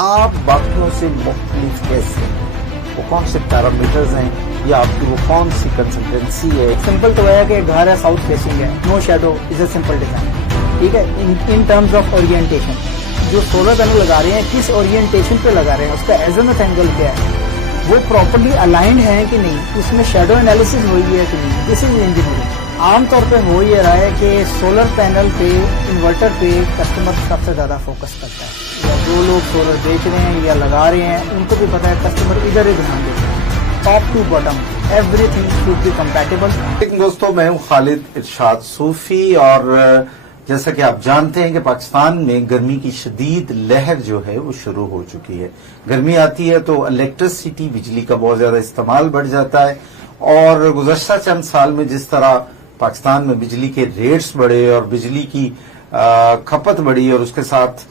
آپ باقیوں سے مختلف کیسے ہیں؟ وہ کون سے پیرامیٹرز ہیں یا آپ کی وہ کون سی کنسلٹنسی ہے؟ سمپل تو ہے کہ گھر ہے ساؤتھ فیسنگ ہے، no shadow is a simple design. ٹھیک ہے، ان ٹرمز آف اورینٹیشن جو سولر پینل لگا رہے ہیں کس اورینٹیشن پہ لگا رہے ہیں، اس کا ایزیمتھ اینگل کیا ہے، وہ پراپرلی الائنڈ ہے کہ نہیں، اس میں شیڈو انالیسس ہوئی ہے کہ نہیں. دس از انجینئرنگ. عام طور پہ ہو یہ رہا ہے کہ سولر پینل پہ انورٹر پہ کسٹمر سب سے زیادہ فوکس کرتا ہے، یا جو لوگ سولر بیچ رہے ہیں یا لگا رہے ہیں ان کو بھی پتا ہے کسٹمر ادھر ہی دھیان دیتے ہیں. Top to bottom everything should be compatible. لیکن دوستوں، میں ہوں خالد ارشاد صوفی، اور جیسا کہ آپ جانتے ہیں کہ پاکستان میں گرمی کی شدید لہر جو ہے وہ شروع ہو چکی ہے. گرمی آتی ہے تو الیکٹرسٹی، بجلی کا بہت زیادہ استعمال بڑھ جاتا ہے، اور گزشتہ چند سال میں جس طرح پاکستان میں بجلی کے ریٹس بڑھے اور بجلی کی کھپت بڑھی، اور اس کے ساتھ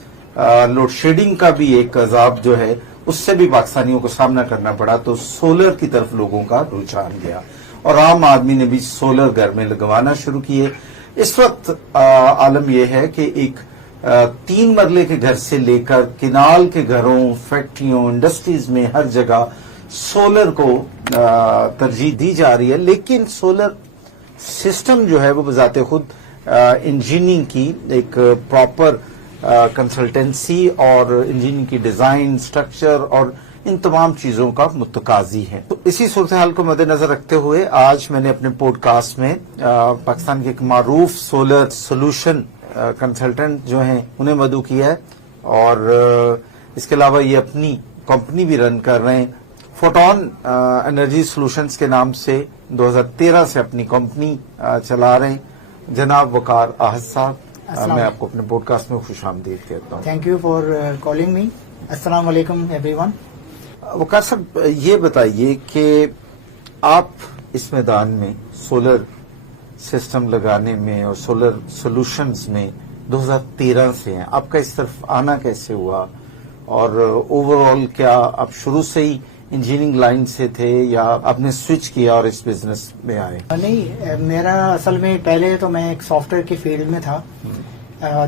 لوڈ شیڈنگ کا بھی ایک عذاب جو ہے اس سے بھی پاکستانیوں کو سامنا کرنا پڑا، تو سولر کی طرف لوگوں کا رجحان گیا اور عام آدمی نے بھی سولر گھر میں لگوانا شروع کیے. اس وقت عالم یہ ہے کہ ایک 3 مرلے کے گھر سے لے کر کنال کے گھروں، فیکٹریوں، انڈسٹریز میں ہر جگہ سولر کو ترجیح دی جا رہی ہے. لیکن سولر سسٹم جو ہے وہ بذات خود انجینئرنگ کی ایک پراپر کنسلٹنسی اور انجینئرنگ کی ڈیزائن، سٹرکچر اور ان تمام چیزوں کا متقاضی ہے. تو اسی صورتحال کو مد نظر رکھتے ہوئے آج میں نے اپنے پوڈ کاسٹ میں پاکستان کے ایک معروف سولر سولوشن کنسلٹنٹ جو ہیں انہیں مدعو کیا ہے، اور اس کے علاوہ یہ اپنی کمپنی بھی رن کر رہے ہیں. فوٹون انرجی سولوشنز کے نام سے 2013 سے اپنی کمپنی چلا رہے ہیں. جناب وقار احد صاحب، میں آپ کو اپنے پوڈ کاسٹ میں خوش آمدید کہتا ہوں. Thank you for calling me. السلام علیکم ایوری ون. وقار صاحب، یہ بتائیے کہ آپ اس میدان میں سولر سسٹم لگانے میں اور سولر سولوشنز میں 2013 سے ہیں، آپ کا اس طرف آنا کیسے ہوا، اور اوور آل کیا آپ شروع سے ہی انجینئرنگ لائن سے تھے یا آپ نے سوئچ کیا اور اس بزنس میں آئے؟ نہیں، میرا اصل میں پہلے تو میں ایک سافٹ ویئر کی فیلڈ میں تھا.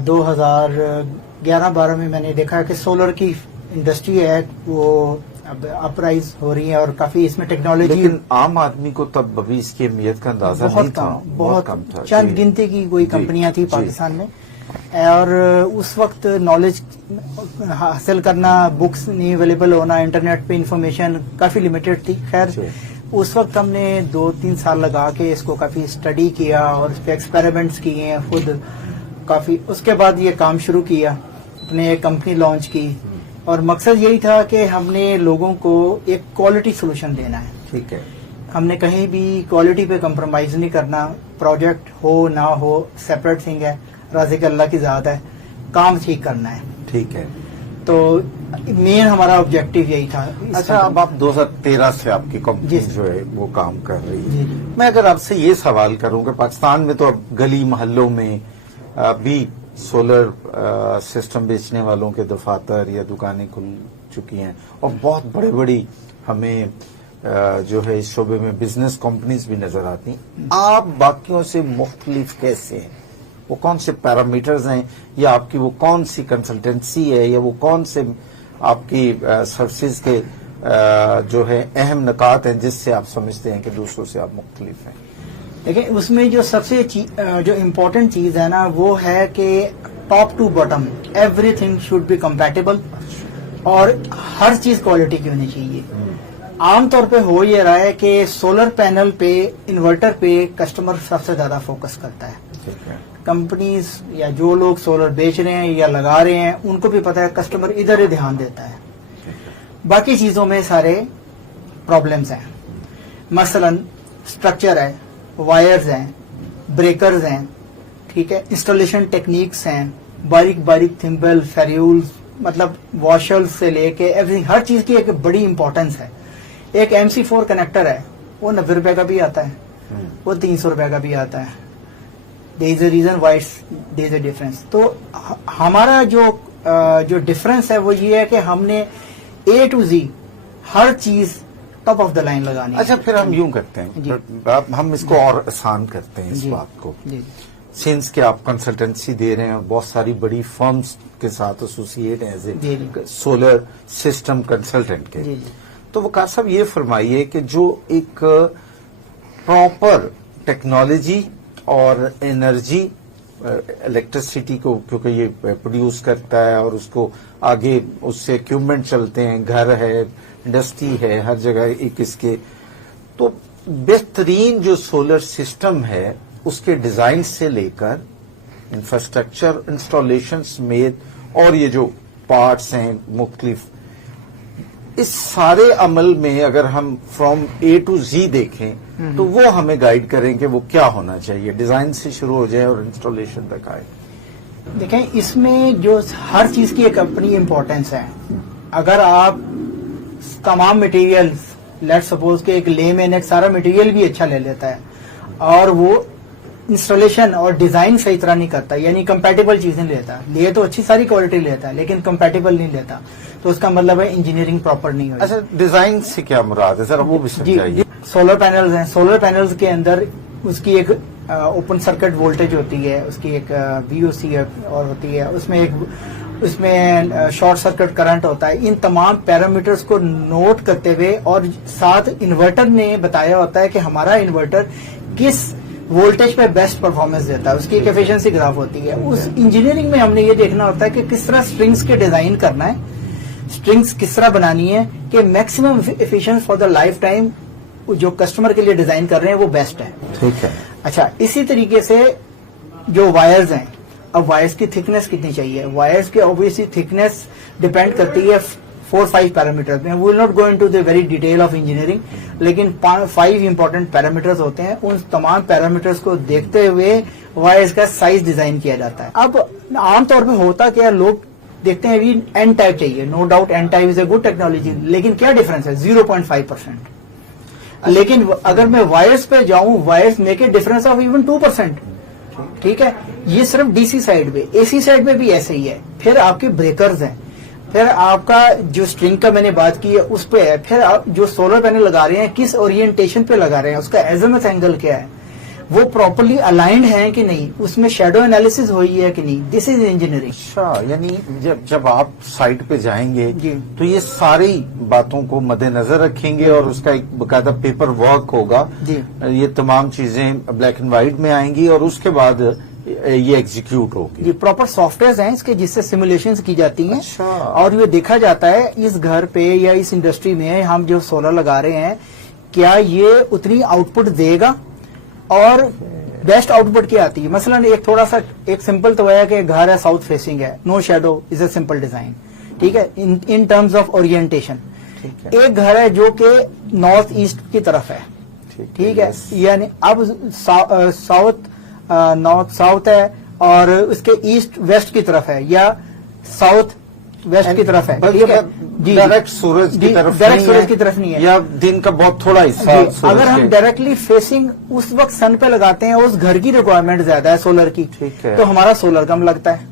2011-12 میں نے دیکھا کہ سولر کی انڈسٹری ہے وہ اب اپرائز ہو رہی ہے اور کافی اس میں ٹیکنالوجی. لیکن عام آدمی کو تب ابھی اس کی اہمیت کا اندازہ نہیں تھا، بہت کم تھا. چند گنتی کی کوئی کمپنیاں تھیں پاکستان میں، اور اس وقت نالج حاصل کرنا، بکس نہیں اویلیبل ہونا، انٹرنیٹ پہ انفارمیشن کافی لمیٹڈ تھی. خیر اس وقت ہم نے 2-3 سال لگا کے اس کو کافی اسٹڈی کیا اور اس پہ ایکسپیریمنٹس کیے ہیں خود کافی. اس کے بعد یہ کام شروع کیا، اپنے ایک کمپنی لانچ کی، اور مقصد یہی تھا کہ ہم نے لوگوں کو ایک کوالٹی سولوشن دینا ہے. ٹھیک ہے، ہم نے کہیں بھی کوالٹی پہ کمپرومائز نہیں کرنا. پروجیکٹ ہو نہ ہو سیپریٹ تھنگ ہے، رازق اللہ کی ذات ہے، کام ٹھیک کرنا ہے. ٹھیک ہے. تو مین ہمارا آبجیکٹو یہی تھا. اچھا، اب آپ 2013 سے آپ کی کمپنی جو ہے وہ کام کر رہی ہے. جی. میں اگر آپ سے یہ سوال کروں کہ پاکستان میں تو اب گلی محلوں میں بھی سولر سسٹم بیچنے والوں کے دفاتر یا دکانیں کھل چکی ہیں، اور بہت بڑے بڑی ہمیں جو ہے اس شعبے میں بزنس کمپنیز بھی نظر آتی ہیں. آپ باقیوں سے مختلف کیسے ہیں؟ وہ کون سے پیرامیٹرز ہیں، یا آپ کی وہ کون سی کنسلٹنسی ہے، یا وہ کون سے آپ کی سروسز کے جو ہے اہم نکات ہیں جس سے آپ سمجھتے ہیں کہ دوسروں سے آپ مختلف ہیں؟ دیکھیں، اس میں جو سب سے جو امپورٹنٹ چیز ہے نا وہ ہے کہ top to bottom everything should be compatible, اور ہر چیز کوالٹی کی ہونی چاہیے. عام طور پہ ہو یہ رہا ہے کہ سولر پینل پہ انورٹر پہ کسٹمر سب سے زیادہ فوکس کرتا ہے. کمپنیز یا جو لوگ سولر بیچ رہے ہیں یا لگا رہے ہیں ان کو بھی پتا ہے کسٹمر ادھر ہی دھیان دیتا ہے. باقی چیزوں میں سارے پرابلمز ہیں، مثلا اسٹرکچر ہے، وائرز ہیں، بریکرز ہیں، ٹھیک ہے، انسٹالیشن ٹیکنیکس ہیں، باریک باریک تھمبل، فیریولز، مطلب واشل سے لے کے ایوری ہر چیز کی ایک بڑی امپورٹنس ہے. ایک MC4 کنیکٹر ہے، وہ 90 روپے کا بھی آتا ہے، وہ 300 روپے کا بھی آتا ہے. there is a reason why there is a difference. تو ہمارا جو ڈفرنس ہے وہ یہ ہے کہ ہم نے A to Z ہر چیز ٹاپ آف دا لائن لگانی. اچھا، پھر ہم یوں کرتے ہیں، ہم اس کو اور آسان کرتے ہیں اس بات کو. سنس کہ آپ کنسلٹنسی دے رہے ہیں اور بہت ساری بڑی فرمز کے ساتھ ایسوسیٹ ہیں ایز جی اے سولر سسٹم کنسلٹنٹ کے. جی جی تو وقار صاحب یہ فرمائیے کہ جو ایک پراپر ٹیکنالوجی اور انرجی الیکٹریسٹی کو کیونکہ یہ پروڈیوس کرتا ہے اور اس کو آگے اس سے اکوپمنٹ چلتے ہیں, گھر ہے, انڈسٹری ہے, ہر جگہ ایک اس کے, تو بہترین جو سولر سسٹم ہے اس کے ڈیزائن سے لے کر انفراسٹرکچر انسٹالیشن سمیت اور یہ جو پارٹس ہیں مختلف, اس سارے عمل میں اگر ہم فرام اے ٹو زی دیکھیں تو وہ ہمیں گائیڈ کریں کہ وہ کیا ہونا چاہیے, ڈیزائن سے شروع ہو جائے اور انسٹالیشن تک آئے. دیکھیں اس میں جو ہر چیز کی ایک اپنی امپورٹینس ہے. اگر آپ تمام مٹیریل لیٹ سپوز کہ ایک لے مین ایک سارا مٹیریل بھی اچھا لے لیتا ہے اور وہ انسٹالیشن اور ڈیزائن صحیح طرح نہیں کرتا, یعنی کمپیٹیبل چیزیں لیتا, لے تو اچھی ساری کوالٹی لیتا ہے لیکن کمپیٹیبل نہیں لیتا, تو اس کا مطلب ہے انجینئرنگ پراپر نہیں ہوئی. اچھا, ڈیزائن سے کیا مراد ہے ذرا وہ بھی سمجھائیے. سولر پینلز ہیں, سولر پینلز کے اندر اس کی ایک اوپن سرکٹ وولٹیج ہوتی ہے, اس کی ایک وی او سی اور ہوتی ہے, اس میں شارٹ سرکٹ کرنٹ ہوتا ہے. ان تمام پیرامیٹرز کو نوٹ کرتے ہوئے اور ساتھ انورٹر نے بتایا ہوتا ہے کہ ہمارا انورٹر کس وولٹیج پہ بیسٹ پرفارمنس دیتا ہے, اس کی ایک ایفیشنسی گراف ہوتی ہے. اس انجینئرنگ میں ہم نے یہ دیکھنا ہوتا ہے کہ کس طرح اسٹرنگس کے ڈیزائن کرنا ہے, اسٹرنگس کس طرح بنانی ہے کہ maximum efficiency for the lifetime جو کسٹمر کے لیے ڈیزائن کر رہے ہیں وہ بیسٹ ہے. ٹھیک ہے. اچھا, اسی طریقے سے جو وائرز ہیں, اب وائرز کی تھکنیس کتنی چاہیے, وائرز کی اوبویسلی تھکنیس ڈیپینڈ کرتی ہے 4-5 پیرامیٹر میں. We will not go into the very detail of engineering, لیکن 5 امپورٹنٹ پیرامیٹرز ہوتے ہیں. ان تمام پیرامیٹرز کو دیکھتے ہوئے وائرز کا سائز ڈیزائن کیا جاتا ہے. اب عام طور پہ ہوتا کیا, لوگ دیکھتے ہیں ابھی این ٹائپ چاہیے, no doubt N type is a good technology, لیکن کیا ڈفرنس ہے 0.5%. لیکن اگر میں وائرز پہ جاؤں, wires make a difference of even 2%. ٹھیک ہے, یہ صرف ڈی سی سائڈ پہ, اے سی سائڈ میں بھی ایسے ہی ہے. پھر آپ کے بریکرز ہیں, پھر آپ کا جو اسٹرنگ کا میں نے بات کی ہے اس پہ ہے, پھر آپ جو سولر پینل لگا رہے ہیں کس اورینٹیشن پہ لگا رہے ہیں, اس کا ایزیمتھ اینگل کیا ہے, وہ پراپرلی الائنڈ ہیں کہ نہیں, اس میں شیڈو انالیسس ہوئی ہے کہ نہیں. دس از انجینئرنگ. اچھا, یعنی جب آپ سائٹ پہ جائیں گے جی تو یہ ساری باتوں کو مد نظر رکھیں گے اور اس کا ایک باقاعدہ پیپر ورک ہوگا. جی, یہ تمام چیزیں بلیک اینڈ وائٹ میں آئیں گی اور اس کے بعد یہ ایگزیکیوٹ ہوگی. یہ پراپر سافٹ ویئر ہیں اس کے جس سے سیمولیشنز کی جاتی ہیں. اچھا. اور یہ دیکھا جاتا ہے اس گھر پہ یا اس انڈسٹری میں ہم جو سولر لگا رہے ہیں کیا یہ اتنی آؤٹ پٹ دے گا اور بیسٹ آؤٹ پٹ کیا آتی ہے. مثلا ایک تھوڑا سا ایک سمپل تو ہے کہ گھر ہے ساؤتھ فیسنگ ہے, no shadow is a simple design. ٹھیک ہے, ان ٹرمز آف اورینٹیشن. ایک گھر ہے جو کہ نارتھ ایسٹ کی طرف ہے. ٹھیک ہے, یعنی اب نارتھ ساؤتھ ہے اور اس کے ایسٹ ویسٹ کی طرف ہے یا ساؤتھ ویسٹ کی طرف ہے. ڈائریکٹ سورج کی طرف نہیں ہے یا دن کا بہت تھوڑا حصہ. اگر ہم ڈائریکٹلی فیسنگ اس وقت سن پہ لگاتے ہیں, اس گھر کی ریکوائرمنٹ زیادہ ہے سولر کی, تو ہمارا سولر کم لگتا ہے.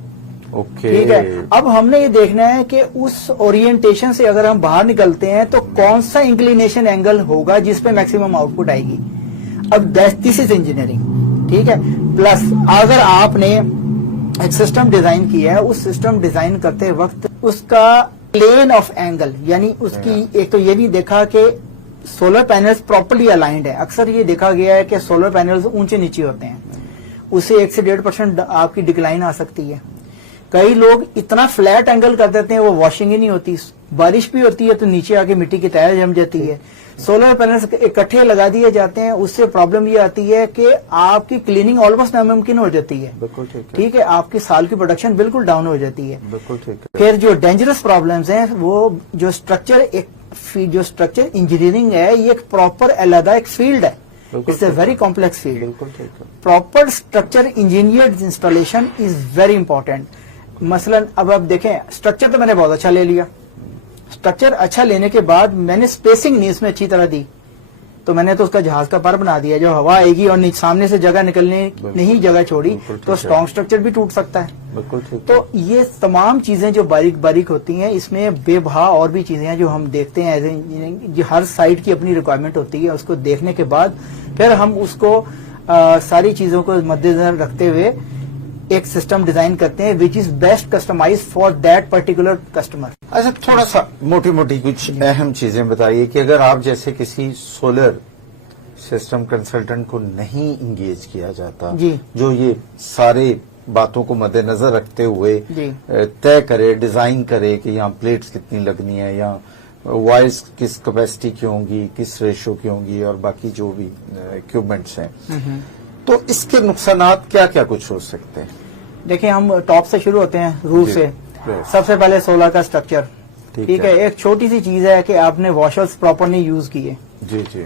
ٹھیک ہے, اب ہم نے یہ دیکھنا ہے کہ اس اورینٹیشن سے اگر ہم باہر نکلتے ہیں تو کون سا انکلینیشن اینگل ہوگا جس پہ میکسیمم آؤٹ پٹ آئے گی. اب دس از انجینئرنگ. ٹھیک ہے, پلس اگر آپ نے ایک سسٹم ڈیزائن کیا ہے, اس سسٹم ڈیزائن کرتے وقت اس کا پلین آف اینگل, یعنی اس کی ایک تو یہ بھی دیکھا کہ سولر پینلز پراپرلی الائنڈ ہے. اکثر یہ دیکھا گیا ہے کہ سولر پینلز اونچے نیچے ہوتے ہیں, اسے 1 سے 1.5% آپ کی ڈکلائن آ سکتی ہے. کئی لوگ اتنا فلیٹ اینگل کر دیتے ہیں وہ واشنگ ہی نہیں ہوتی, بارش بھی ہوتی ہے تو نیچے آ کے مٹی کی تہ جم جاتی ہے. سولر پینلز اکٹھے لگا دیے جاتے ہیں, اس سے پرابلم یہ آتی ہے کہ آپ کی کلیننگ آلموسٹ ناممکن ہو جاتی ہے. ٹھیک ہے, آپ کی سال کی پروڈکشن بالکل ڈاؤن ہو جاتی ہے. پھر جو ڈینجرس پرابلمز ہیں وہ جو اسٹرکچر انجینئرنگ ہے, یہ ایک پراپر علیحدہ ایک فیلڈ ہے. It's a very complex field. Proper structure engineered installation is very important. مثلا اب آپ دیکھیں, اسٹرکچر تو میں نے بہت اچھا لے لیا, اسٹرکچر اچھا لینے کے بعد میں نے اسپیسنگ نہیں اس میں اچھی طرح دی, تو میں نے تو اس کا جہاز کا پر بنا دیا, جو ہوا آئے گی اور سامنے سے جگہ نکلنے نہیں جگہ چھوڑی تو اسٹرانگ اسٹرکچر بھی ٹوٹ سکتا ہے. تو یہ تمام چیزیں جو باریک باریک ہوتی ہیں, اس میں بے بہا اور بھی چیزیں ہیں جو ہم دیکھتے ہیں ایز اے, ہر سائٹ کی اپنی ریکوائرمنٹ ہوتی ہے. اس کو دیکھنے کے بعد پھر ہم اس کو ساری چیزوں کو مد نظر رکھتے ہوئے ایک سسٹم ڈیزائن کرتے ہیں which is best customized for that particular customer. اچھا تھوڑا سا موٹی موٹی کچھ اہم چیزیں بتائیے کہ اگر آپ جیسے کسی سولر سسٹم کنسلٹنٹ کو نہیں انگیج کیا جاتا جی. جو یہ سارے باتوں کو مد نظر رکھتے ہوئے جی. طے کرے ڈیزائن کرے کہ یہاں پلیٹس کتنی لگنی ہے یا وائرس کس کیپیسٹی کی ہوں گی کس ریشو کی ہوں گی اور باقی جو بھی اکوپمنٹس ہیں تو اس کے نقصانات کیا کیا کچھ ہو سکتے ہیں؟ دیکھیں ہم ٹاپ سے شروع ہوتے ہیں روف جی. سے. جی. سب سے پہلے سولر کا اسٹرکچر. ٹھیک ہے. ہے. ایک چھوٹی سی چیز ہے کہ آپ نے واشرز پراپرلی یوز کیے, جی جی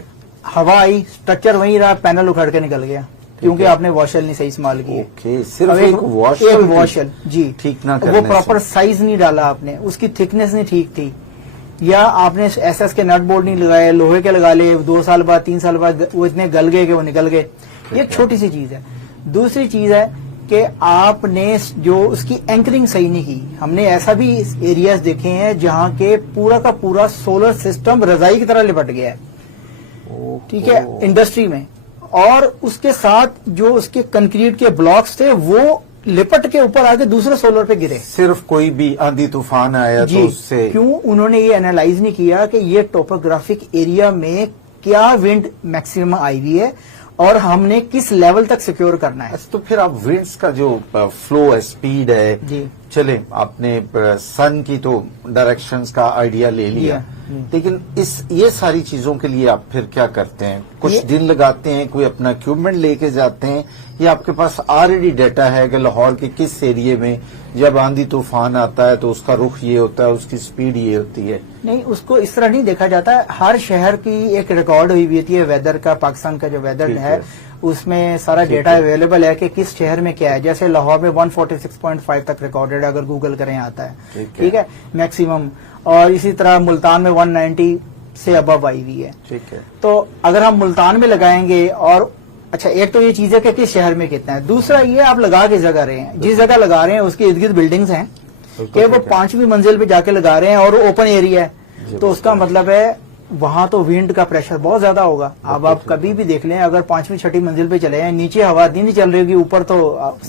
ہوا آئی اسٹرکچر وہیں رہا, پینل اکھڑ کے نکل گیا کیونکہ آپ نے واشر نہیں صحیح استعمال کی. اوکے صرف ایک واشر جی ٹھیک نہ وہ پراپر سائز نہیں ڈالا آپ نے, اس کی تھکنیس نہیں ٹھیک تھی, یا آپ نے ایس ایس کے نٹ بورڈ نہیں لگائے, لوہے کے لگا لے, 2 سال بعد 3 سال بعد وہ اتنے گل گئے کہ وہ نکل گئے. یہ ایک چھوٹی سی چیز ہے. دوسری چیز ہے کہ آپ نے جو اس کی اینکرنگ صحیح نہیں کی. ہم نے ایسا بھی ایریاز دیکھے ہیں جہاں کے پورا کا پورا سولر سسٹم رضائی کی طرح لپٹ گیا ہے. ٹھیک ہے انڈسٹری میں, اور اس کے ساتھ جو اس کے کنکریٹ کے بلاکس تھے وہ لپٹ کے اوپر آ کے دوسرے سولر پہ گرے. صرف کوئی بھی آندھی طوفان آیا جی تو اس سے کیوں انہوں نے یہ اینالائز نہیں کیا کہ یہ ٹوپوگرافک ایریا میں کیا ونڈ میکسیمم آئی ہوئی ہے اور ہم نے کس لیول تک سیکیور کرنا ہے. تو پھر آپ ونڈس کا جو فلو ہے اسپیڈ ہے جی چلے آپ نے سن کی تو ڈائریکشنز کا آئیڈیا لے لیا, لیکن یہ ساری چیزوں کے لیے آپ پھر کیا کرتے ہیں؟ کچھ دن لگاتے ہیں, کوئی اپنا اکوپمنٹ لے کے جاتے ہیں, یا آپ کے پاس آلریڈی ڈیٹا ہے کہ لاہور کے کس ایریے میں جب آندھی طوفان آتا ہے تو اس کا رخ یہ ہوتا ہے, اس کی سپیڈ یہ ہوتی ہے؟ نہیں, اس کو اس طرح نہیں دیکھا جاتا. ہر شہر کی ایک ریکارڈ ہوئی ہوتی ہے ویدر کا, پاکستان کا جو ویدر ہے اس میں سارا ڈیٹا اویلیبل ہے کہ کس شہر میں کیا ہے. جیسے لاہور میں 146.5 تک ریکارڈڈ ہے, اگر گوگل کریں آتا ہے. ٹھیک ہے میکسیمم, اور اسی طرح ملتان میں 190 سے ابو آئی ہوئی ہے. ٹھیک ہے. تو اگر ہم ملتان میں لگائیں گے, اور اچھا ایک تو یہ چیز ہے کہ کس شہر میں کتنا ہے, دوسرا یہ آپ لگا کے جگہ رہے ہیں, جس جگہ لگا رہے ہیں اس کے ارد گرد بلڈنگز ہیں کہ وہ 5ویں منزل پہ جا کے لگا رہے ہیں اور اوپن ایریا ہے, تو اس کا مطلب ہے وہاں تو ونڈ کا پریشر بہت زیادہ ہوگا. اب آپ کبھی بھی دیکھ لیں, اگر 5ویں 6ٹھی منزل پہ چلے ہیں, نیچے ہوا نہیں چل رہی ہوگی, اوپر تو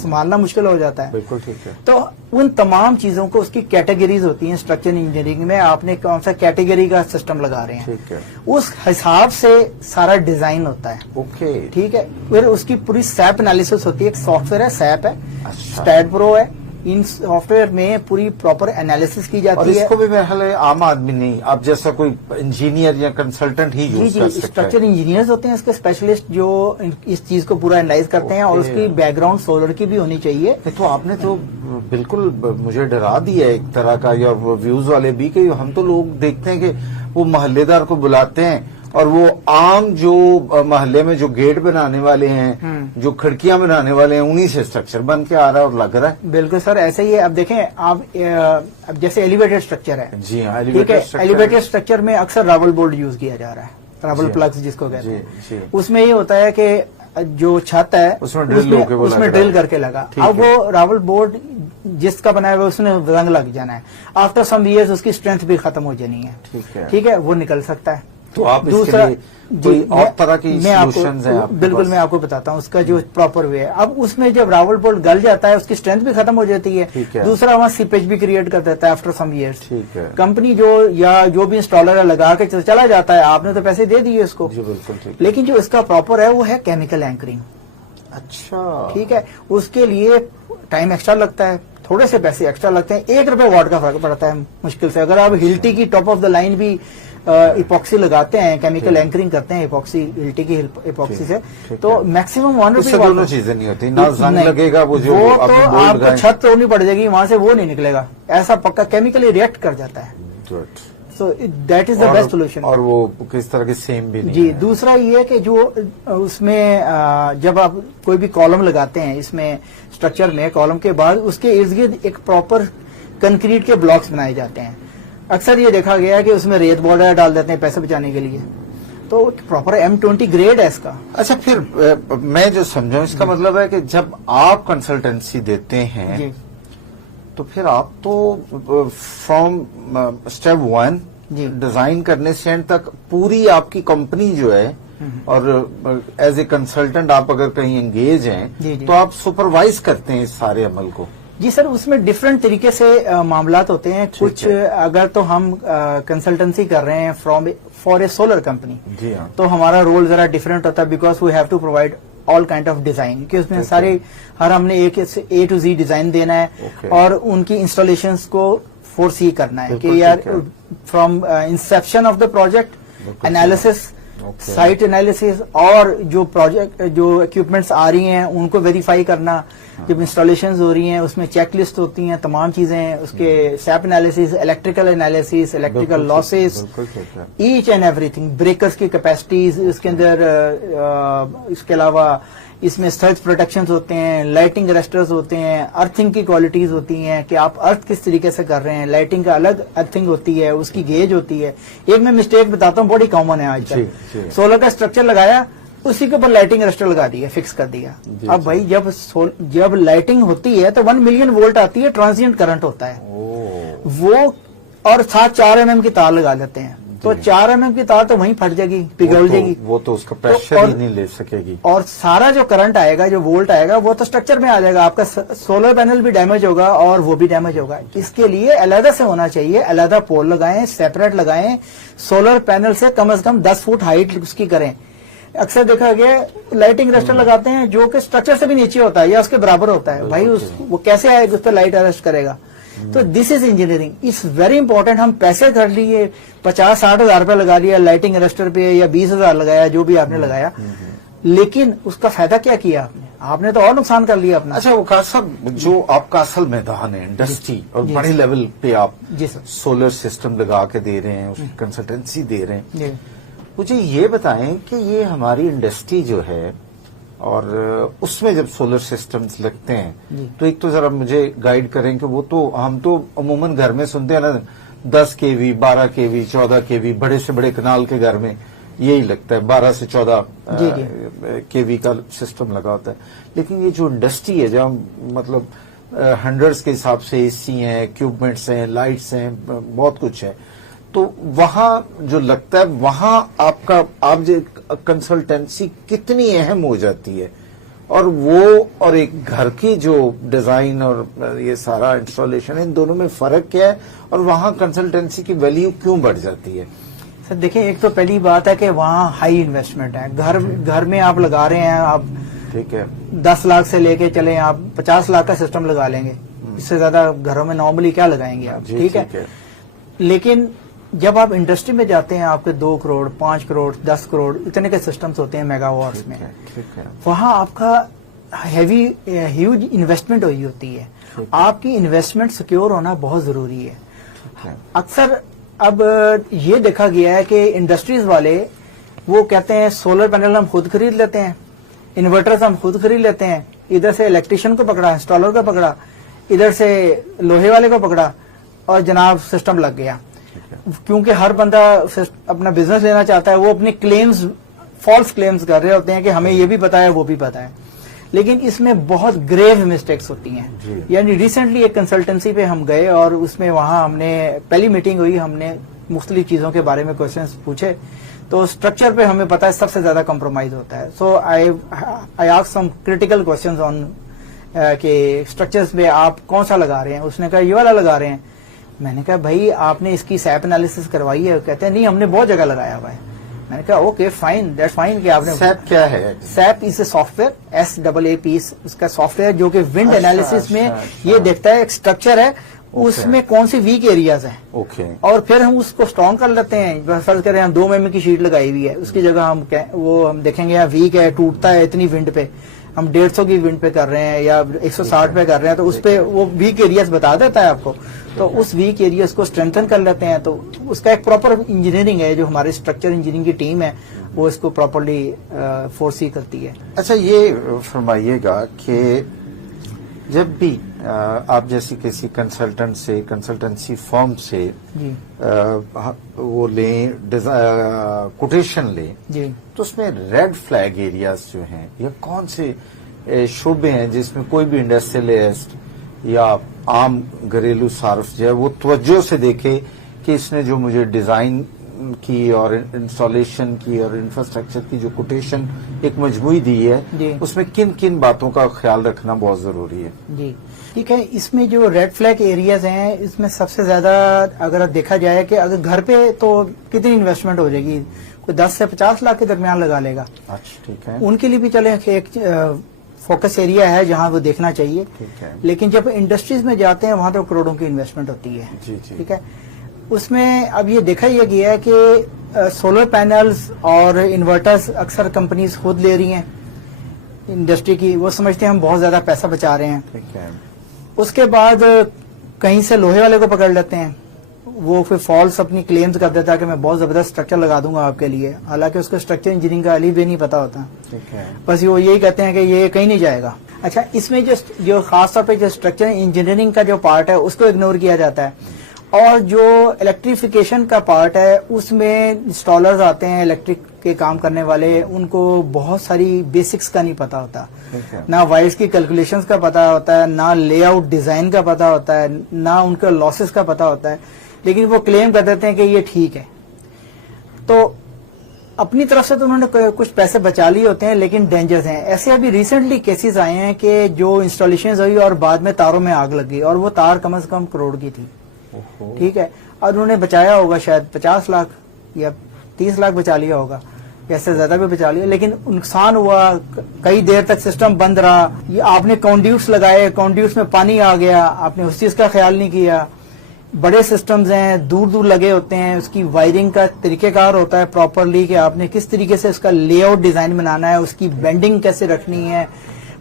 سنبھالنا مشکل ہو جاتا ہے. بالکل ٹھیک ہے. تو ان تمام چیزوں کو اس کی کیٹیگریز ہوتی ہیں. اسٹرکچر انجینئرنگ میں آپ نے کون سا کیٹیگری کا سسٹم لگا رہے ہیں, ٹھیک ہے, اس حساب سے سارا ڈیزائن ہوتا ہے. اوکے ٹھیک ہے. پھر اس کی پوری سیپ انالیسس ہوتی ہے. ایک سافٹ ویئر ہے, سیپ ہے, اچھا, اسٹیٹ پرو ہے. ان سافٹ ویئر میں پوری پراپر انالیسس کی اور جاتی اس ہے. کو بھی میرے خیال ہے عام آدمی نہیں, آپ جیسا کوئی انجینئر یا کنسلٹنٹ ہی جی یوز جی کر سکتا ہے. اسٹرکچر انجینئرز ہوتے ہیں اس کے اسپیشلسٹ جو اس چیز کو پورا انالائز کرتے ہیں, اور اس کی بیک گراؤنڈ سولر کی بھی ہونی چاہیے. تو آپ نے تو بالکل مجھے ڈرا دیا ہے ایک طرح کا, یا ویوز والے بھی, کہ ہم تو لوگ دیکھتے ہیں کہ وہ محلے دار کو بلاتے ہیں اور وہ عام جو محلے میں جو گیٹ بنانے والے ہیں, جو کھڑکیاں بنانے والے ہیں, انہی سے اسٹرکچر بن کے آ رہا ہے اور لگ رہا ہے. بالکل سر ایسا ہی ہے. اب دیکھیں آپ, اب جیسے ایلیویٹڈ اسٹرکچر ہے, جی ہاں, ٹھیک ہے, ایلیویٹڈ اسٹرکچر میں اکثر راول بورڈ یوز کیا جا رہا ہے, راول پلگز جس کو کہتے ہیں. اس میں یہ ہوتا ہے کہ جو چھت ہے اس میں ڈرل کر کے لگا. اب وہ راول بورڈ جس کا بنایا ہوا اس میں رنگ لگ جانا ہے. آفٹر سم ایئرز اس کی اسٹرینتھ بھی ختم ہو جانی ہے. ٹھیک ہے, وہ نکل سکتا ہے. تو آپ دوسرا کوئی اور طرح کی سولوشنز ہیں؟ بالکل میں آپ کو بتاتا ہوں اس کا جو پراپر وے ہے. اب اس میں جب راول بورڈ گل جاتا ہے اس کی اسٹرینتھ بھی ختم ہو جاتی ہے. دوسرا وہاں سیپیج بھی کریٹ کر دیتا ہے آفٹر سم ایئرس. کمپنی جو یا جو بھی انسٹالر ہے لگا کے چلا جاتا ہے, آپ نے تو پیسے دے دیے اس کو, لیکن جو اس کا پراپر ہے وہ ہے کیمیکل اینکرنگ. اچھا ٹھیک ہے, اس کے لیے ٹائم ایکسٹرا لگتا ہے, تھوڑے سے پیسے ایکسٹرا لگتے ہیں. 1 روپے واٹ کا فرق پڑتا ہے مشکل سے. اگر آپ ہلٹی کی ٹاپ آف دا لائن بھی ایپوکسی لگاتے ہیں, کیمیکل اینکرنگ کرتے ہیں ایپوکسی, ہلٹی کی ایپوکسی سے, تو میکسیمم 1 روپے. دونوں چیزیں نہیں ہوتی, نہ زنگ لگے گا, وہ جو تو آپ کو چھت توڑنی پڑ جائے گی, وہاں سے وہ نہیں نکلے گا, ایسا پکا کیمیکلی ریئیکٹ کر جاتا ہے. So that is the best solution. اور وہ کس طرح کے سیم بھی نہیں. جی دوسرا یہ ہے کہ جو اس میں جب آپ کوئی بھی کالم لگاتے ہیں اس میں اسٹرکچر میں, کالم کے بعد اس کے ارد گرد ایک پراپر کنکریٹ کے بلاکس بنائے جاتے ہیں. اکثر یہ دیکھا گیا ہے کہ اس میں ریت بارڈر ڈال دیتے ہیں پیسے بچانے کے لیے, تو پراپر M20 گریڈ ہے اس کا. اچھا پھر میں جو سمجھا اس کا مطلب ہے کہ جب آپ کنسلٹنسی دیتے ہیں تو پھر آپ تو فرام اسٹیپ 1 ڈیزائن کرنے سے اینڈ تک پوری آپ کی کمپنی جو ہے اور ایز اے کنسلٹنٹ آپ اگر کہیں انگیج ہیں جی جی. تو آپ سپروائز کرتے ہیں اس سارے عمل کو. جی سر، اس میں ڈفرینٹ طریقے سے معاملات ہوتے ہیں. کچھ اگر تو ہم کنسلٹنسی کر رہے ہیں فار اے سولر کمپنی، جی ہاں، تو ہمارا رول ذرا ڈفرینٹ ہوتا ہے، because we have to provide all kind of design, کہ اس میں سارے ہم نے ایک اے ٹو زی ڈیزائن دینا ہے اور ان کی انسٹالیشنس کو فور سی کرنا ہے کہ یار from inception of the project, analysis, site analysis, اور جو پروجیکٹ جو اکوپمنٹس آ رہی ہیں ان کو ویریفائی کرنا. جب انسٹالیشنز ہو رہی ہیں اس میں چیک لسٹ ہوتی ہیں، تمام چیزیں، اس کے سیپ analysis, electrical analysis, electrical losses, each and everything, breakers کی کیپیسٹیز اس کے اندر. اس کے علاوہ اس میں سرچ پروٹیکشنز ہوتے ہیں، لائٹنگ ارسٹرز ہوتے ہیں، ارتھنگ کی کوالٹیز ہوتی ہیں کہ آپ ارتھ کس طریقے سے کر رہے ہیں، لائٹنگ کا الگ ارتھنگ ہوتی ہے، اس کی گیج ہوتی ہے. ایک میں مسٹیک بتاتا ہوں، بڑی کامن ہے آج کل. سولر کا اسٹرکچر لگایا، اسی کے اوپر لائٹنگ ارسٹر لگا دیا، فکس کر دیا. اب بھائی جب لائٹنگ ہوتی ہے تو 1 ملین وولٹ آتی ہے، ٹرانزینٹ کرنٹ ہوتا ہے وہ، اور ساتھ 4 mm کی تار لگا لیتے ہیں، تو 4 mm کی تار تو وہیں پھٹ جائے گی، پگھل جائے گی، وہ تو اس کا پریشر ہی نہیں لے سکے گی، اور سارا جو کرنٹ آئے گا، جو وولٹ آئے گا، وہ تو اسٹرکچر میں آ جائے گا. آپ کا سولر پینل بھی ڈیمیج ہوگا اور وہ بھی ڈیمیج ہوگا. اس کے لیے علیحدہ سے ہونا چاہیے، علیحدہ پول لگائیں، سیپریٹ لگائیں. سولر پینل سے کم از کم 10 فٹ ہائٹ اس کی کریں. اکثر دیکھا گیا لائٹنگ ارسٹر لگاتے ہیں جو کہ اسٹرکچر سے بھی نیچے ہوتا ہے یا اس کے برابر ہوتا ہے. بھائی وہ کیسے آئے اس پہ لائٹ ارسٹ کرے گا؟ تو دس از انجینئرنگ، اٹس ویری امپورٹنٹ. ہم پیسے کر لیے، 50-60 ہزار روپے لگا لیا لائٹنگ ارسٹر پہ، یا 20,000 لگایا، جو بھی آپ نے لگایا، لیکن اس کا فائدہ کیا کیا آپ نے تو اور نقصان کر لیا اپنا. اچھا وقار صاحب، جو آپ کا اصل میدان ہے انڈسٹری، اور بڑے لیول پہ آپ سولر سسٹم لگا کے دے رہے ہیں، اس کی کنسلٹنسی دے رہے ہیں، مجھے یہ بتائیں کہ یہ ہماری انڈسٹری جو ہے، اور اس میں جب سولر سسٹمز لگتے ہیں تو ایک تو ذرا مجھے گائیڈ کریں کہ وہ تو ہم تو عموماً گھر میں سنتے ہیں نا 10 kV 12 kV 14 kV، بڑے سے بڑے کنال کے گھر میں یہی لگتا ہے، 12 سے 14 kV کا سسٹم لگا ہوتا ہے. لیکن یہ جو انڈسٹری ہے جہاں مطلب ہنڈریڈز کے حساب سے اے سی ہیں، اکوپمنٹس ہیں، لائٹس ہیں، بہت کچھ ہے، تو وہاں جو لگتا ہے وہاں آپ کنسلٹنسی کتنی اہم ہو جاتی ہے، اور وہ اور ایک گھر کی جو ڈیزائن اور یہ سارا انسٹالیشن ہے، ان دونوں میں فرق کیا ہے، اور وہاں کنسلٹنسی کی ویلیو کیوں بڑھ جاتی ہے؟ سر دیکھیں، ایک تو پہلی بات ہے کہ وہاں ہائی انویسٹمنٹ ہے. گھر میں آپ لگا رہے ہیں، آپ ٹھیک ہے 10 لاکھ سے لے کے چلیں آپ 50 لاکھ کا سسٹم لگا لیں گے، اس سے زیادہ گھروں میں نارملی کیا لگائیں گے آپ، ٹھیک ہے. لیکن جب آپ انڈسٹری میں جاتے ہیں، آپ کے 2 کروڑ 5 کروڑ 10 کروڑ اتنے کے سسٹمز ہوتے ہیں میگا واٹس میں، وہاں آپ کا ہیوج انویسٹمنٹ ہوئی ہوتی ہے. آپ کی انویسٹمنٹ سیکیور ہونا بہت ضروری ہے. اکثر اب یہ دیکھا گیا ہے کہ انڈسٹریز والے وہ کہتے ہیں سولر پینل ہم خود خرید لیتے ہیں، انورٹرز ہم خود خرید لیتے ہیں، ادھر سے الیکٹریشین کو پکڑا، انسٹالر کو پکڑا، ادھر سے لوہے والے کو پکڑا، اور جناب سسٹم لگ گیا. کیونکہ ہر بندہ اپنا بزنس لینا چاہتا ہے، وہ اپنے کلیمز، فالس کلیمز کر رہے ہوتے ہیں کہ ہمیں یہ بھی پتا ہے وہ بھی پتا ہے، لیکن اس میں بہت گریو مسٹیکس ہوتی ہیں. یعنی ریسنٹلی ایک کنسلٹنسی پہ ہم گئے، اور اس میں وہاں ہم نے پہلی میٹنگ ہوئی، ہم نے مختلف چیزوں کے بارے میں کوشچنس پوچھے، تو اسٹرکچر پہ ہمیں پتا ہے سب سے زیادہ کمپرومائز ہوتا ہے. So I ask some critical questions on کہ اسٹرکچرز میں آپ کون سا لگا رہے ہیں. اس نے کہا یہ والا لگا رہے ہیں. میں نے کہا بھائی آپ نے اس کی سیپ انالیسس کروائی ہے؟ کہتے ہیں نہیں ہم نے بہت جگہ لگایا ہوا ہے. میں نے کہا اوکے فائن، دیٹ فائن کہ آپ نے. سیپ کیا ہے؟ سیپ از اے سافٹ ویئر، SAAP اس کا سافٹ ویئر، جو کہ ونڈ انالیسس میں یہ دیکھتا ہے ایک اسٹرکچر ہے اس میں کون سی ویک ایریاز ہیں، اور پھر ہم اس کو اسٹرانگ کر لیتے ہیں. فرض کریں ہم 2 mm کی شیٹ لگائی ہوئی ہے، اس کی جگہ ہم دیکھیں گے ویک ہے، ٹوٹتا ہے اتنی ونڈ پہ، ہم 150 کی ونڈ پہ کر رہے ہیں یا 160 پہ کر رہے ہیں، تو اس پہ وہ ویک ایریاز بتا دیتا ہے آپ کو. تو اس ویک ایریاز کو اسٹرینتھن کر لیتے ہیں. تو اس کا ایک پراپر انجینئرنگ ہے، جو ہماری اسٹرکچر انجینئرنگ کی ٹیم ہے وہ اس کو پراپرلی فورسی کرتی ہے. اچھا یہ فرمائیے گا کہ جب بھی آپ جیسی کسی کنسلٹنٹ سے، کنسلٹنسی فرم سے وہ لیں، کوٹیشن لیں، تو اس میں ریڈ فلیگ ایریاز جو ہیں یا کون سے شعبے ہیں جس میں کوئی بھی انڈسٹریلسٹ یا عام گھریلو صارف جو ہے وہ توجہ سے دیکھے کہ اس نے جو مجھے ڈیزائن کی اور انسٹالیشن کی اور انفراسٹرکچر کی جو کوٹیشن ایک مجموعی دی ہے جی اس میں کن کن باتوں کا خیال رکھنا بہت ضروری ہے؟ جی ٹھیک ہے. اس میں جو ریڈ فلیگ ایریاز ہیں اس میں سب سے زیادہ اگر دیکھا جائے کہ اگر گھر پہ تو کتنی انویسٹمنٹ ہو جائے گی, کوئی 10 سے 50 لاکھ کے درمیان لگا لے گا. اچھا ٹھیک ہے, ان کے لیے بھی چلے ایک فوکس ایریا ہے جہاں وہ دیکھنا چاہیے. ٹھیک ہے. لیکن جب انڈسٹریز میں جاتے ہیں وہاں تو کروڑوں کی انویسٹمنٹ ہوتی ہے. جی جی ٹھیک ہے. اس میں اب یہ دیکھا یہ گیا ہے کہ سولر پینلز اور انورٹرز اکثر کمپنیز خود لے رہی ہیں انڈسٹری کی, وہ سمجھتے ہیں ہم بہت زیادہ پیسہ بچا رہے ہیں. ٹھیک ہے. اس کے بعد کہیں سے لوہے والے کو پکڑ لیتے ہیں, وہ پھر فالس اپنی کلیمز کر دیتا ہے کہ میں بہت زبردست اسٹرکچر لگا دوں گا آپ کے لیے, حالانکہ اس کو اسٹرکچر انجینئرنگ کا علی بھی نہیں پتا ہوتا. ٹھیک ہے. بس وہ یہی کہتے ہیں کہ یہ کہیں نہیں جائے گا. اچھا, اس میں جو خاص طور پہ جو اسٹرکچر انجینئرنگ کا جو پارٹ ہے اس کو اگنور کیا جاتا ہے, اور جو الیکٹریفیکیشن کا پارٹ ہے اس میں انسٹالرز آتے ہیں الیکٹرک کے کام کرنے والے, ان کو بہت ساری بیسکس کا نہیں پتا ہوتا, نہ وائرس کی کیلکولیشنز کا پتا ہوتا ہے, نہ لے آؤٹ ڈیزائن کا پتا ہوتا ہے, نہ ان کے لاسز کا پتا ہوتا ہے, لیکن وہ کلیم کر دیتے ہیں کہ یہ ٹھیک ہے. تو اپنی طرف سے تو انہوں نے کچھ پیسے بچا لیے ہوتے ہیں لیکن ڈینجرز ہیں. ایسے ابھی ریسنٹلی کیسز آئے ہیں کہ جو انسٹالیشنز ہوئی اور بعد میں تاروں میں آگ لگ گئی, اور وہ تار کم از کم کروڑ کی تھی. ٹھیک ہے. اور انہوں نے بچایا ہوگا شاید 50 لاکھ یا 30 لاکھ بچا لیا ہوگا, یا اس سے زیادہ بھی بچا لیا, لیکن نقصان ہوا, کئی دیر تک سسٹم بند رہا. یہ آپ نے کانڈیوٹس لگائے, کانڈیوٹس میں پانی آ گیا, آپ نے اس چیز کا خیال نہیں کیا. بڑے سسٹمز ہیں, دور دور لگے ہوتے ہیں, اس کی وائرنگ کا طریقہ کار ہوتا ہے پراپرلی کہ آپ نے کس طریقے سے اس کا لے آؤٹ ڈیزائن بنانا ہے, اس کی بینڈنگ کیسے رکھنی ہے,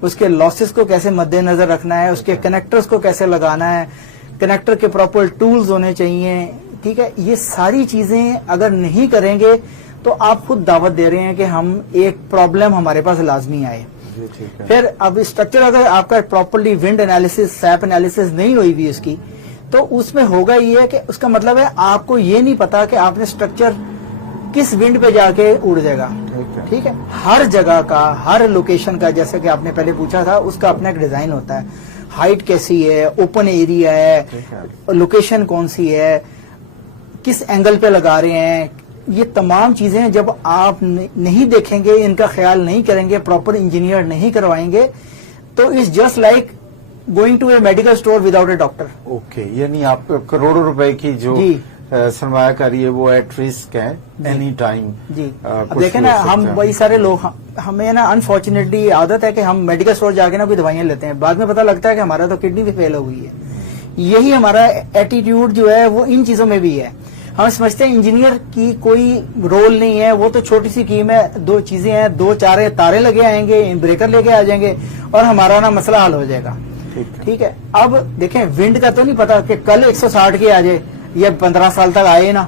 اس کے لاسز کو کیسے مد نظر رکھنا ہے, اس کے کنیکٹرز کو کیسے لگانا ہے, کنیکٹر کے پراپر ٹولز ہونے چاہیے. ٹھیک ہے. یہ ساری چیزیں اگر نہیں کریں گے تو آپ خود دعوت دے رہے ہیں کہ ہم ایک پرابلم ہمارے پاس لازمی آئے. پھر اب اسٹرکچر اگر آپ کا پراپرلی ونڈ انالیسس, سیپ انالیسس نہیں ہوئی بھی اس کی, تو اس میں ہوگا یہ کہ اس کا مطلب ہے آپ کو یہ نہیں پتا کہ آپ نے اسٹرکچر کس ونڈ پہ جا کے اڑ جائے گا. ٹھیک ہے. ہر جگہ کا, ہر لوکیشن کا, جیسے کہ آپ نے پہلے پوچھا تھا, اس کا اپنا ایک ڈیزائن ہوتا ہے. ہائٹ کیسی ہے, اوپن ایریا ہے, لوکیشن کون سی ہے, کس اینگل پہ لگا رہے ہیں, یہ تمام چیزیں جب آپ نہیں دیکھیں گے, ان کا خیال نہیں کریں گے, پراپر انجینئر نہیں کروائیں گے, تو it's just like going to a medical store without a doctor. Okay. یعنی آپ کروڑوں روپے کی جو سرمایہ کاری ہے وہ ایٹ رسک ہے اینی ٹائم. جی. اب دیکھیں نا, ہم بڑی سارے لوگ, ہمیں نا انفارچونیٹلی عادت ہے کہ ہم میڈیکل اسٹور جا کے نا کوئی دوائیاں لیتے ہیں, بعد میں پتہ لگتا ہے کہ ہمارا تو کڈنی بھی فیل ہو گئی ہے. یہی ہمارا ایٹیٹیوڈ جو ہے وہ ان چیزوں میں بھی ہے. ہم سمجھتے ہیں انجینئر کی کوئی رول نہیں ہے, وہ تو چھوٹی سی ٹیم ہے, 2 چیزیں ہیں, 2-4 تارے لگے آئیں گے, بریکر لے کے آ جائیں گے اور ہمارا نا مسئلہ حل ہو جائے گا. ٹھیک ہے. اب دیکھیں, ونڈ کا تو نہیں پتا کہ کل 160 کی آ جائے یا 15 سال تک آئے نا.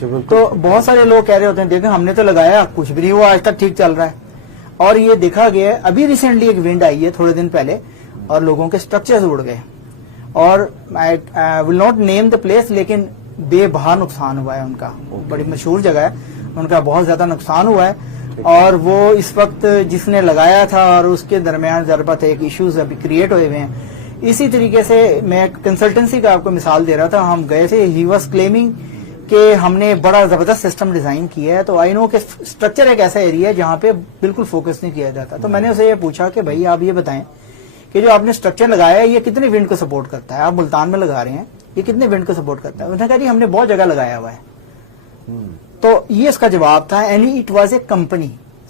تو بہت سارے لوگ کہہ رہے ہوتے ہیں دیکھیں ہم نے تو لگایا, کچھ بھی نہیں ہوا, آج تک ٹھیک چل رہا ہے. اور یہ دیکھا گیا, ابھی ریسنٹلی ایک ونڈ آئی ہے تھوڑے دن پہلے, اور لوگوں کے اسٹرکچرز اڑ گئے, اور will not name the place, لیکن بے بہا نقصان ہوا ہے ان کا. بڑی مشہور جگہ ہے, ان کا بہت زیادہ نقصان ہوا ہے. اور وہ اس وقت جس نے لگایا تھا اور اس کے درمیان ضربت ایک ایشوز ابھی کریٹ ہوئے ہوئے ہیں. اسی طریقے سے میں کنسلٹنسی کا آپ کو مثال دے رہا تھا, ہم گئے تھے, ہی واز کلیمنگ کہ ہم نے بڑا زبردست سسٹم ڈیزائن کیا ہے. تو آئی نو کہ اسٹرکچر ایک ایسا ایریا ہے جہاں پہ بالکل فوکس نہیں کیا جاتا. تو میں نے اسے یہ پوچھا کہ بھائی آپ یہ بتائیں کہ جو آپ نے اسٹرکچر لگایا ہے یہ کتنے ونڈ کو سپورٹ کرتا ہے, آپ ملتان میں لگا رہے ہیں, یہ کتنے ونڈ کو سپورٹ کرتا ہے. انہوں نے کہا جی ہم نے بہت جگہ لگایا ہوا ہے. تو یہ اس کا جواب تھا, any it was a company,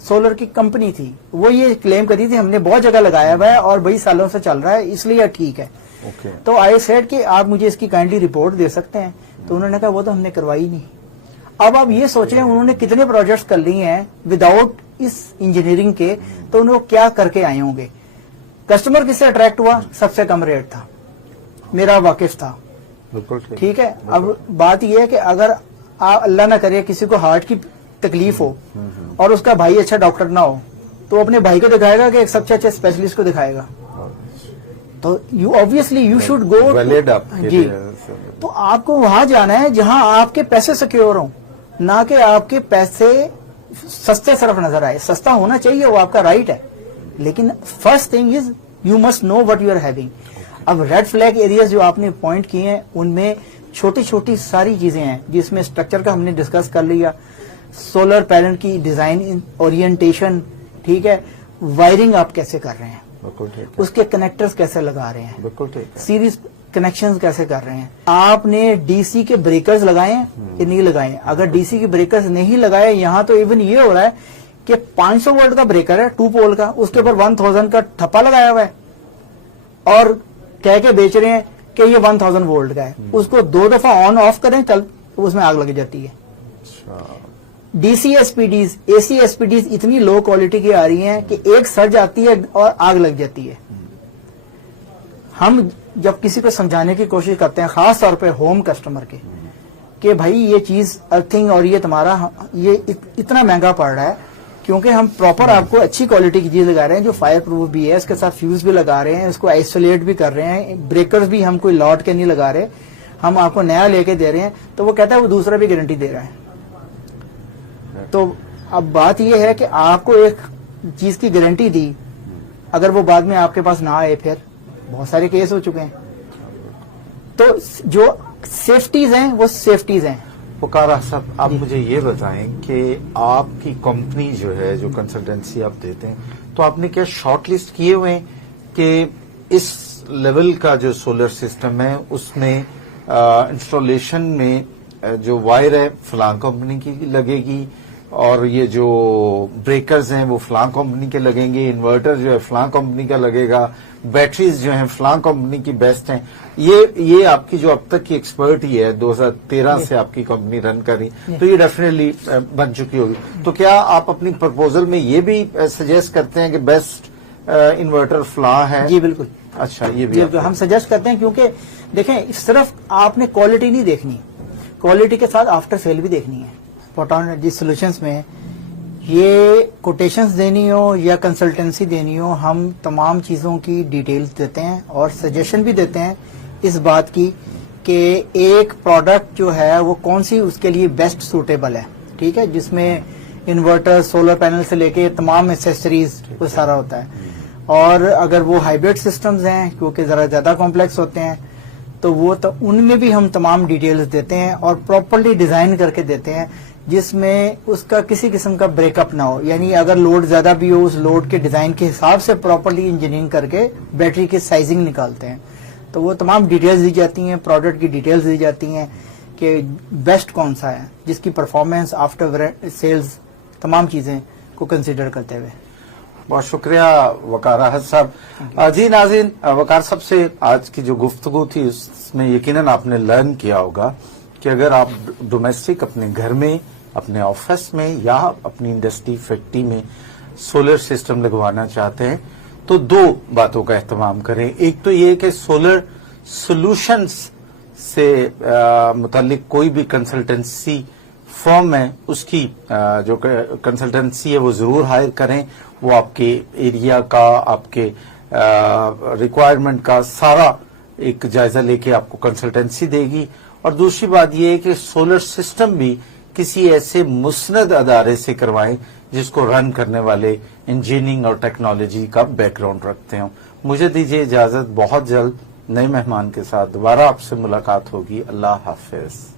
solar کی کمپنی تھی, وہ یہ کلیم کری تھی ہم نے بہت جگہ لگایا ہوا ہے اور 20 سالوں سے چل رہا ہے, اس لیے ٹھیک ہے. تو آئی سیڈ کہ آپ مجھے اس کی کائنڈلی رپورٹ دے سکتے ہیں. تو انہوں نے کہا وہ تو ہم نے کروائی نہیں. اب آپ یہ سوچیں انہوں نے کتنے پروجیکٹس کر لیے ہیں وداؤٹ اس انجینئرنگ کے, تو انہوں کیا کر کے آئے ہوں گے. کسٹمر کس سے اٹریکٹ ہوا, سب سے کم ریٹ تھا, میرا واقف تھا. ٹھیک ہے. اب بات یہ ہے کہ اگر اللہ نہ کرے کسی کو ہارٹ کی تکلیف ہو اور اس کا بھائی اچھا ڈاکٹر نہ ہو, تو اپنے بھائی کو دکھائے گا کہ ایک سب سے اچھے اسپیشلسٹ کو دکھائے گا. تو you obviously you should go. جی. تو آپ کو وہاں جانا ہے جہاں آپ کے پیسے سیکیور ہوں, نہ کہ آپ کے پیسے سستے صرف نظر آئے. سستا ہونا چاہیے, وہ آپ کا رائٹ ہے, لیکن first thing is you must know what you are having. اب ریڈ فلیگ ایریاز جو آپ نے پوائنٹ کیے ہیں ان میں چھوٹی چھوٹی ساری چیزیں ہیں جس میں اسٹرکچر کا ہم نے ڈسکس کر لیا, سولر پینل کی ڈیزائن اورینٹیشن, ٹھیک ہے, وائرنگ آپ کیسے کر رہے ہیں, بالکل ٹھیک ہے, اس کے کنیکٹرز کیسے لگا رہے ہیں, بالکل ٹھیک ہے, سیریز کنیکشنز کیسے کر رہے ہیں, آپ نے ڈی سی کے بریکرز لگائے ہیں کہ نہیں لگائے ہیں. اگر ڈی سی کے بریکرز نہیں لگائے, یہاں تو ایون یہ ہو رہا ہے کہ 500 وولٹ کا بریکر ہے 2 پول کا, اس کے اوپر 1000 کا ٹھپا لگایا ہوا ہے اور کہہ کے بیچ رہے ہیں کہ یہ 1000 وولٹ کا ہے. اس کو 2 دفعہ آن آف کریں چل اس میں آگ لگ جاتی ہے. D C S P Ds, A C S P Ds اتنی لو کوالٹی کی آ رہی ہیں کہ ایک سرج آتی ہے اور آگ لگ جاتی ہے. ہم جب کسی کو سمجھانے کی کوشش کرتے ہیں, خاص طور پہ ہوم کسٹمر کے, کہ بھائی یہ چیز ارتھنگ اور یہ تمہارا یہ اتنا مہنگا پڑ رہا ہے, کیونکہ ہم پراپر آپ کو اچھی کوالٹی کی چیز لگا رہے ہیں جو فائر پروف بھی ہے, اس کے ساتھ فیوز بھی لگا رہے ہیں, اس کو آئسولیٹ بھی کر رہے ہیں, بریکرز بھی ہم کوئی لاٹ کے نہیں لگا رہے, ہم آپ کو نیا لے کے دے رہے ہیں, تو وہ کہتا ہے وہ دوسرا بھی گارنٹی دے رہا ہے. تو اب بات یہ ہے کہ آپ کو ایک چیز کی گارنٹی دی, اگر وہ بعد میں آپ کے پاس نہ آئے, پھر بہت سارے کیس ہو چکے ہیں. تو جو سیفٹیز ہیں وہ سیفٹیز ہیں. وقار صاحب, آپ مجھے یہ بتائیں کہ آپ کی کمپنی جو ہے, جو کنسلٹنسی آپ دیتے ہیں, تو آپ نے کیا شارٹ لسٹ کیے ہوئے ہیں کہ اس لیول کا جو سولر سسٹم ہے اس میں انسٹالیشن میں جو وائر ہے فلاں کمپنی کی لگے گی, اور یہ جو بریکرز ہیں وہ فلاں کمپنی کے لگیں گے, انورٹر جو ہے فلاں کمپنی کا لگے گا, بیٹریز جو ہیں فلاں کمپنی کی بیسٹ ہیں. یہ آپ کی جو اب تک کی ایکسپرٹ ہی ہے, 2013 سے آپ کی کمپنی رن کر رہی, تو یہ ڈیفینیٹلی بن چکی ہوگی. تو کیا آپ اپنی پرپوزل میں یہ بھی سجیسٹ کرتے ہیں کہ بیسٹ انورٹر فلاں ہے؟ جی بالکل. اچھا, یہ بھی ہم سجیسٹ کرتے ہیں, کیونکہ دیکھیں صرف آپ نے کوالٹی نہیں دیکھنی, کوالٹی کے ساتھ آفٹر سیل بھی دیکھنی ہے. فوٹون انرجی سولوشنز میں یہ کوٹیشنز دینی ہو یا کنسلٹنسی دینی ہو, ہم تمام چیزوں کی ڈیٹیلز دیتے ہیں اور سجیشن بھی دیتے ہیں اس بات کی کہ ایک پروڈکٹ جو ہے وہ کون سی اس کے لیے بیسٹ سوٹیبل ہے, ٹھیک ہے, جس میں انورٹر, سولر پینل سے لے کے تمام ایکسیسریز وہ سارا ہوتا ہے. اور اگر وہ ہائبرڈ سسٹمز ہیں کیونکہ ذرا زیادہ کمپلیکس ہوتے ہیں, تو وہ ان میں بھی ہم تمام ڈیٹیلز دیتے ہیں اور پراپرلی ڈیزائن کر کے دیتے ہیں, جس میں اس کا کسی قسم کا بریک اپ نہ ہو. یعنی اگر لوڈ زیادہ بھی ہو, اس لوڈ کے ڈیزائن کے حساب سے پراپرلی انجینئرنگ کر کے بیٹری کی سائزنگ نکالتے ہیں. تو وہ تمام ڈیٹیلز دی جاتی ہیں, پروڈکٹ کی ڈیٹیلز دی جاتی ہیں کہ بیسٹ کون سا ہے, جس کی پرفارمنس, آفٹر سیلز, تمام چیزیں کو کنسیڈر کرتے ہوئے. بہت شکریہ وقار احد صاحب. جی ناظرین, وقار صاحب سے آج کی جو گفتگو تھی اس میں یقیناً آپ نے لرن کیا ہوگا کہ اگر آپ ڈومیسٹک اپنے گھر میں, اپنے آفس میں یا اپنی انڈسٹری فیکٹری میں سولر سسٹم لگوانا چاہتے ہیں تو 2 باتوں کا اہتمام کریں. ایک تو یہ کہ سولر سولوشنز سے متعلق کوئی بھی کنسلٹنسی فرم ہے, اس کی جو کنسلٹنسی ہے وہ ضرور ہائر کریں. وہ آپ کے ایریا کا, آپ کے ریکوائرمنٹ کا سارا ایک جائزہ لے کے آپ کو کنسلٹنسی دے گی. اور دوسری بات یہ ہے کہ سولر سسٹم بھی کسی ایسے مسند ادارے سے کروائیں جس کو رن کرنے والے انجینئرنگ اور ٹیکنالوجی کا بیک گراؤنڈ رکھتے ہوں. مجھے دیجیے اجازت, بہت جلد نئے مہمان کے ساتھ دوبارہ آپ سے ملاقات ہوگی. اللہ حافظ.